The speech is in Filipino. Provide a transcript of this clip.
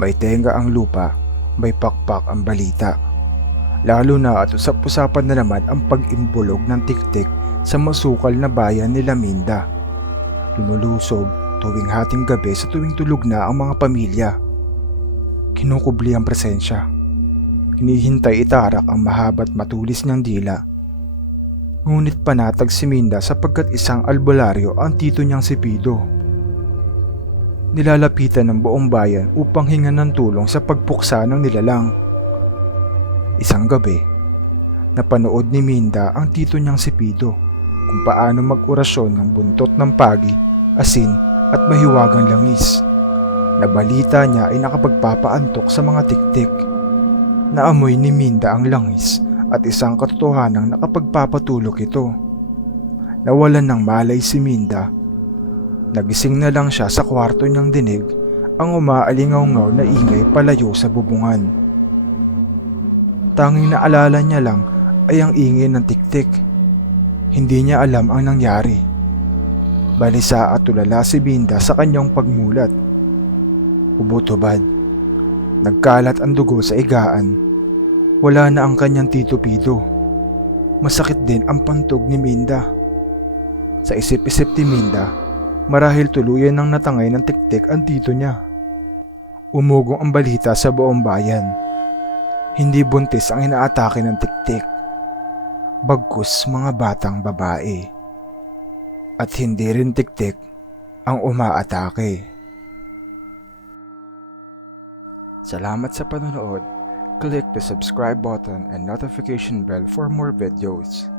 May tenga ang lupa, may pakpak ang balita. Lalo na at usap-usapan na naman ang pag-imbulog ng tiktik sa masukal na bayan ni Laminda. Lumulusob tuwing hating gabi sa tuwing tulog na ang mga pamilya. Kinukubli ang presensya. Hinihintay itarak ang mahaba't matulis niyang dila. Ngunit panatag si Minda sapagkat isang albularyo ang tito niyang si Pido. Nilalapitan ng buong bayan upang hingan ng tulong sa pagpuksa ng nilalang. Isang gabi, napanood ni Minda ang tito niyang si Pido kung paano mag-orasyon ng buntot ng pagi, asin at mahiwagang langis. Nabalita niya ay nakapagpapaantok sa mga tiktik. Naamoy ni Minda ang langis at isang katotohanang nakapagpapatulog ito. Nawalan ng malay si Minda. Nagising na lang siya sa kwarto niyang dinig ang umaalingaw-ngaw na ingay palayo sa bubungan. Tanging naalala niya lang ay ang ingay ng tiktik. Hindi niya alam ang nangyari. Balisa at tulala si Minda sa kanyang pagmulat. Ubot-ubad. Nagkalat ang dugo sa igaan. Wala na ang kanyang tito Pido. Masakit din ang pantog ni Minda. Sa isip-isip ni Minda, marahil tuluyan ng natangay ng tiktik ang tito niya. Umugong ang balita sa buong bayan. Hindi buntis ang inaatake ng tiktik, bagkus mga batang babae. At hindi rin tiktik ang umaatake. Salamat sa panonood. Click the subscribe button and notification bell for more videos.